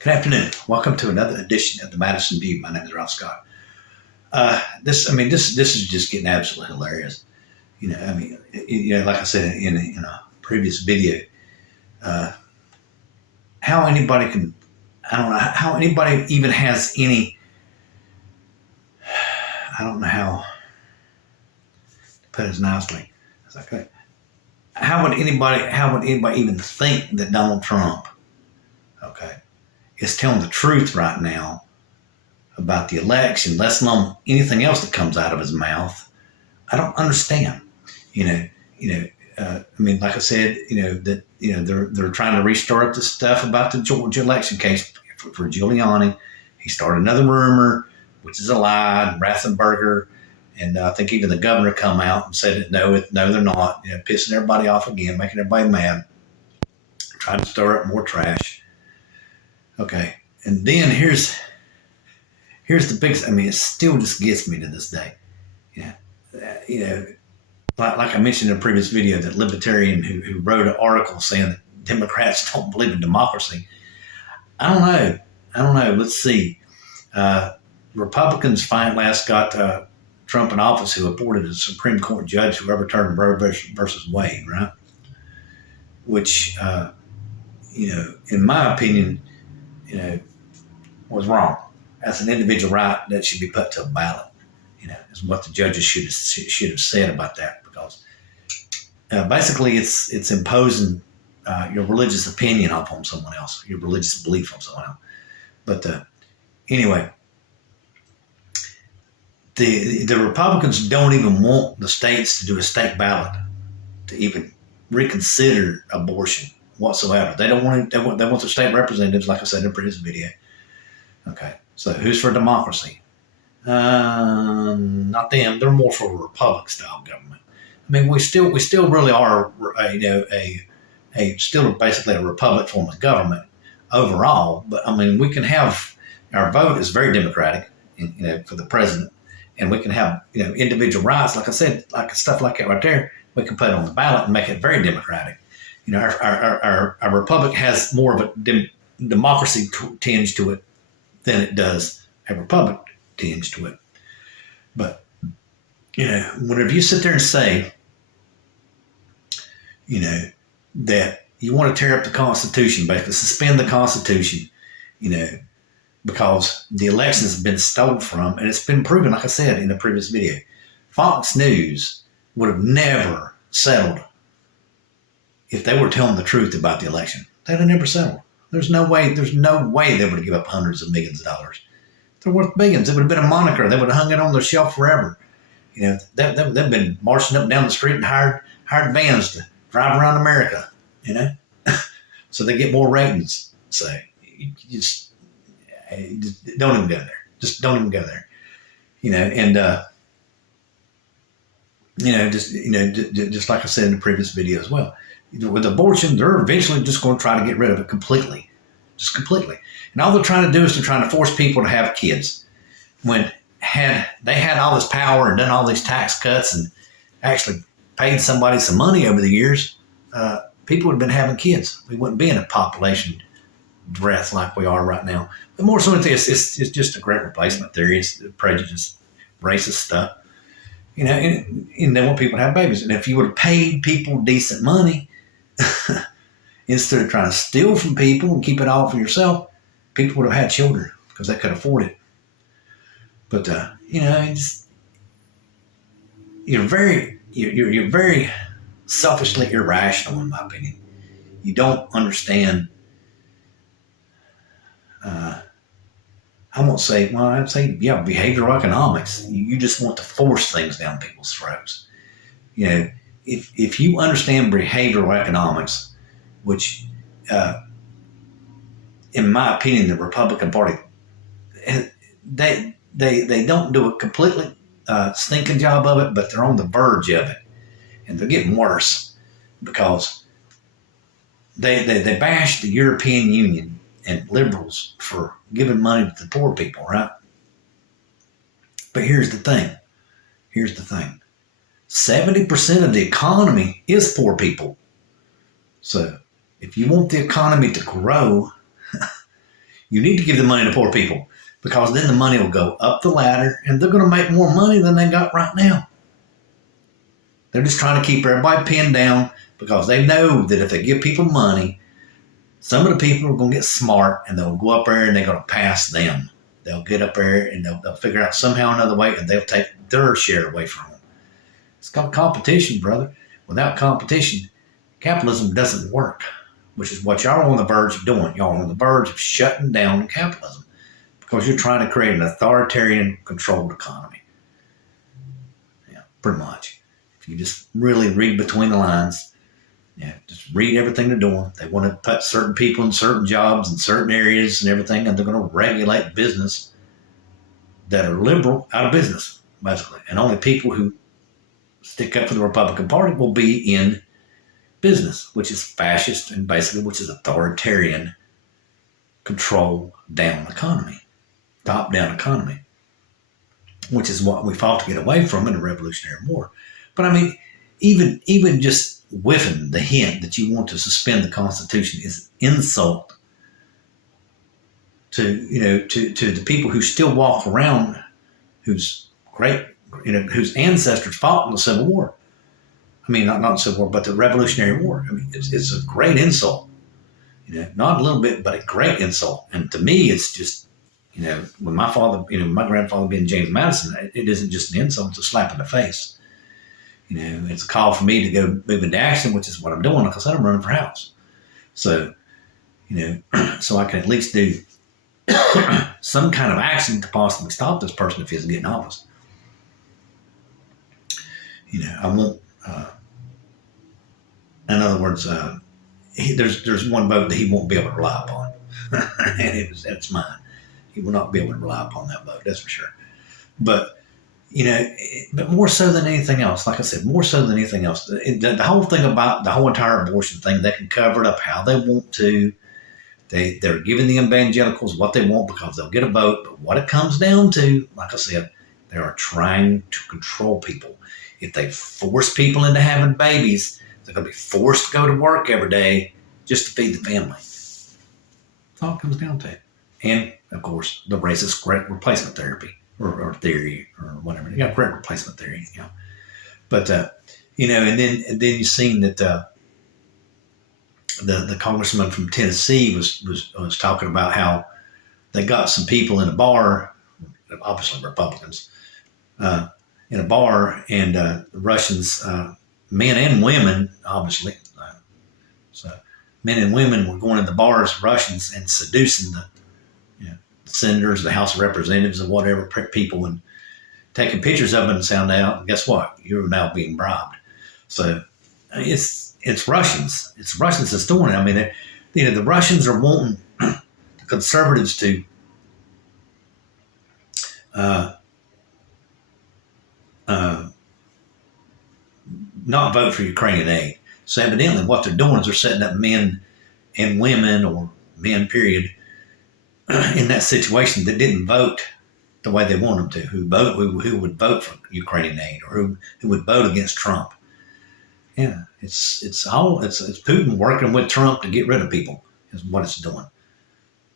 Good afternoon. Welcome to another edition of the Madison View. My name is Ralph Scott. This is just getting absolutely hilarious. Like I said in a previous video, how anybody can, I don't know how anybody even has any, I don't know how to put it nicely. It's like, how would anybody even think that Donald Trump, is telling the truth right now about the election, less than anything else that comes out of his mouth? I don't understand. Like I said, they're trying to restart the stuff about the Georgia election case for Giuliani. He started another rumor, which is a lie. Ratzenberger, and I think even the governor come out and said that no, they're not. Pissing everybody off again, making everybody mad, trying to stir up more trash. Okay, and then here's the biggest. It still just gets me to this day. Like I mentioned in a previous video, that libertarian who wrote an article saying that Democrats don't believe in democracy. I don't know. Let's see. Republicans finally got Trump in office, who appointed a Supreme Court judge who overturned Roe versus Wade, right? Which, in my opinion, was wrong. That's an individual right that should be put to a ballot. Is what the judges should have said about that, because basically it's imposing your religious opinion upon someone else, your religious belief on someone else. But anyway, the Republicans don't even want the states to do a state ballot to even reconsider abortion whatsoever. They don't want it. They want their state representatives, like I said in a previous video. Okay, so who's for democracy? Not them. They're more for a republic style government. We still really are still basically a republic form of government overall. But we can have, our vote is very democratic, for the president, and we can have individual rights, like I said, like stuff like that right there. We can put it on the ballot and make it very democratic. Our republic has more of a democracy tinge to it than it does a republic tinge to it. But, whenever you sit there and say, that you want to tear up the Constitution, basically suspend the Constitution, because the election has been stolen from, and it's been proven, like I said in the previous video, Fox News would have never settled if they were telling the truth about the election. They'd have never settled. There's no way they would give up hundreds of millions of dollars. They're worth billions. It would have been a moniker. They would have hung it on their shelf forever. They've been marching up and down the street and hired vans to drive around America, so they get more ratings. So you just don't even go there. Just don't even go there. Just like I said in the previous video as well. With abortion, they're eventually just going to try to get rid of it completely. Just completely. And all they're trying to do is they're trying to force people to have kids. When they had all this power and done all these tax cuts and actually paid somebody some money over the years, people would have been having kids. We wouldn't be in a population death like we are right now. But more so, it's just a great replacement theory. It's prejudice, racist stuff. And they want people to have babies. And if you would have paid people decent money, instead of trying to steal from people and keep it all for yourself, people would have had children because they could afford it. But you're very selfishly irrational, in my opinion. You don't understand. I'd say behavioral economics. You just want to force things down people's throats. If you understand behavioral economics, which, in my opinion, the Republican Party, they don't do a completely stinking job of it, but they're on the verge of it, and they're getting worse because they bash the European Union and liberals for giving money to the poor people, right? But here's the thing. 70% of the economy is poor people. So if you want the economy to grow, You need to give the money to poor people because then the money will go up the ladder and they're going to make more money than they got right now. They're just trying to keep everybody pinned down because they know that if they give people money, some of the people are going to get smart and they'll go up there and they're going to pass them. They'll get up there and they'll figure out somehow another way and they'll take their share away from them. It's called competition, brother. Without competition, capitalism doesn't work, which is what y'all are on the verge of doing. Y'all are on the verge of shutting down capitalism because you're trying to create an authoritarian controlled economy. Yeah, pretty much. If you just really read between the lines, yeah, just read everything they're doing. They want to put certain people in certain jobs in certain areas and everything, and they're going to regulate business that are liberal out of business, basically. And only people who stick up for the Republican Party will be in business, which is fascist and basically which is authoritarian control down economy, top down economy, which is what we fought to get away from in the Revolutionary War. But I mean, even just whiffing the hint that you want to suspend the Constitution is insult to the people who still walk around whose ancestors fought in the Civil War. I mean, not the Civil War, but the Revolutionary War. I mean, it's a great insult. Not a little bit, but a great insult. And to me, it's just, when my father, my grandfather being James Madison, it isn't just an insult; it's a slap in the face. It's a call for me to go move into action, which is what I'm doing. Like I said, I'm running for House. So, so I can at least do some kind of action to possibly stop this person if he doesn't get in office. I won't. In other words, there's one vote that he won't be able to rely upon, and that's mine. He will not be able to rely upon that vote. That's for sure. But but more so than anything else, like I said, more so than anything else, the whole thing about the whole entire abortion thing, they can cover it up how they want to. They're giving the evangelicals what they want because they'll get a vote. But what it comes down to, like I said, they are trying to control people. If they force people into having babies, they're going to be forced to go to work every day just to feed the family. That's all it comes down to. And, of course, the racist correct replacement therapy or theory or whatever. Correct replacement theory. But, and then you've seen that the congressman from Tennessee was talking about how they got some people in a bar, obviously Republicans, in a bar, and the Russians, men and women, obviously, so men and women were going to the bars, Russians, and seducing the senators, the House of Representatives, or whatever people, and taking pictures of them and sound out. And guess what? You're now being bribed. So it's Russians. It's Russians that's doing it. I mean, the Russians are wanting the conservatives to not vote for Ukrainian aid. So evidently what they're doing is they're setting up men and women, or men period, in that situation that didn't vote the way they want them to, who would vote for Ukrainian aid, or who would vote against Trump. Yeah, it's Putin working with Trump to get rid of people is what it's doing.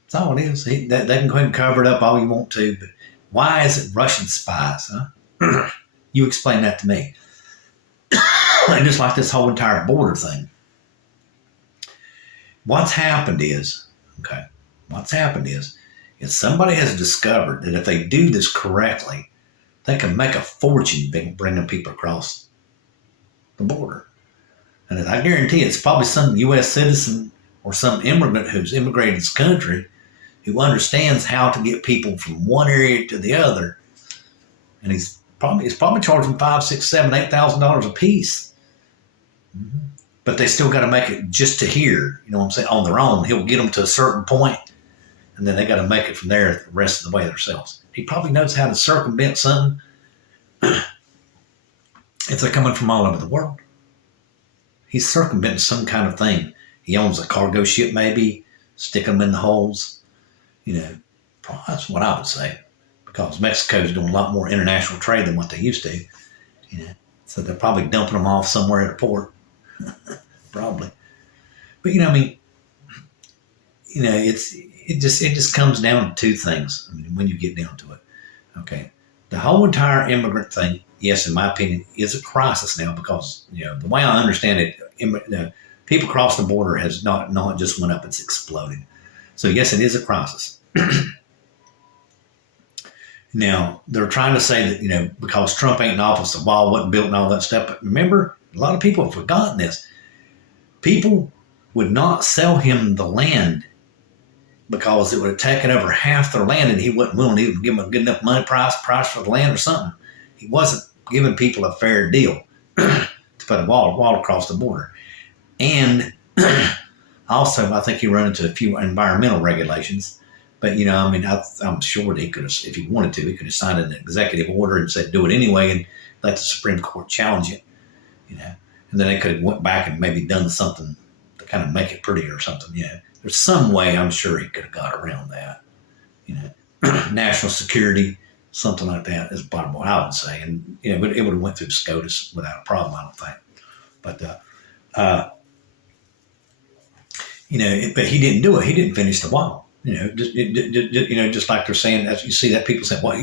That's all it is. They can go ahead and cover it up all you want to, but why is it Russian spies, huh? You explain that to me. And just like this whole entire border thing. What's happened is somebody has discovered that if they do this correctly, they can make a fortune bringing people across the border. And I guarantee it's probably some U.S. citizen or some immigrant who's immigrated to this country who understands how to get people from one area to the other. And he's probably charging $5,000, $6,000, $7,000, $8,000 a piece. Mm-hmm. But they still got to make it just to here, you know what I'm saying, on their own. He'll get them to a certain point, and then they got to make it from there the rest of the way themselves. He probably knows how to circumvent something if they're coming from all over the world. He's circumventing some kind of thing. He owns a cargo ship, maybe, stick them in the holes. That's what I would say, because Mexico's doing a lot more international trade than what they used to. So they're probably dumping them off somewhere at a port. Probably. But, it's it just comes down to two things. I mean, when you get down to it, okay, the whole entire immigrant thing, yes, in my opinion, is a crisis now because the way I understand it, people across the border has not just went up; it's exploded. So yes, it is a crisis. Now they're trying to say that because Trump ain't in office, the wall wasn't built and all that stuff. But remember, a lot of people have forgotten this. People would not sell him the land because it would have taken over half their land, and he wasn't willing to even give them a good enough money price for the land or something. He wasn't giving people a fair deal to put a wall across the border. And also, I think he ran into a few environmental regulations. But, I'm sure that he could have, if he wanted to, he could have signed an executive order and said, do it anyway and let the Supreme Court challenge it, And then they could have went back and maybe done something to kind of make it prettier or something, There's some way I'm sure he could have got around that, National security, something like that is bottom line, I would say. And, it would have went through SCOTUS without a problem, I don't think. But, but he didn't do it. He didn't finish the wall. Just like they're saying, as you see that people say, well,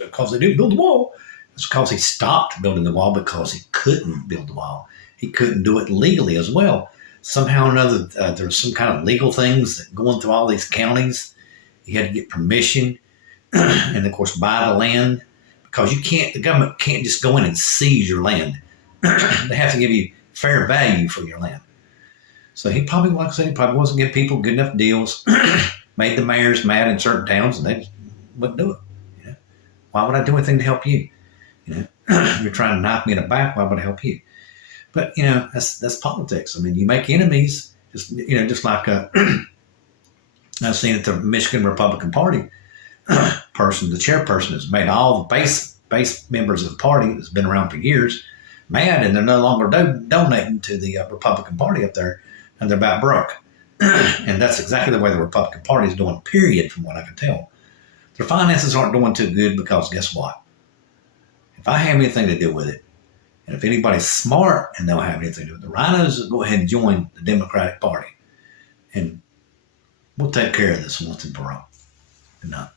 because they didn't build the wall. It's because he stopped building the wall because he couldn't build the wall. He couldn't do it legally as well. Somehow or another, there's some kind of legal things that going through all these counties. He had to get permission and, of course, buy the land because the government can't just go in and seize your land. They have to give you fair value for your land. So he probably, like I said, he probably wasn't giving people good enough deals. Made the mayors mad in certain towns, and they just wouldn't do it. Why would I do anything to help you? You're trying to knock me in the back. Why would I help you? But that's politics. I mean, you make enemies. Just like I've seen at the Michigan Republican Party the chairperson has made all the base members of the party that's been around for years mad, and they're no longer donating to the Republican Party up there, and they're about broke. And that's exactly the way the Republican Party is doing, period, from what I can tell. Their finances aren't doing too good because guess what? If I have anything to do with it, and if anybody's smart and they'll have anything to do with it, the rhinos will go ahead and join the Democratic Party. And we'll take care of this once and for all. Good night.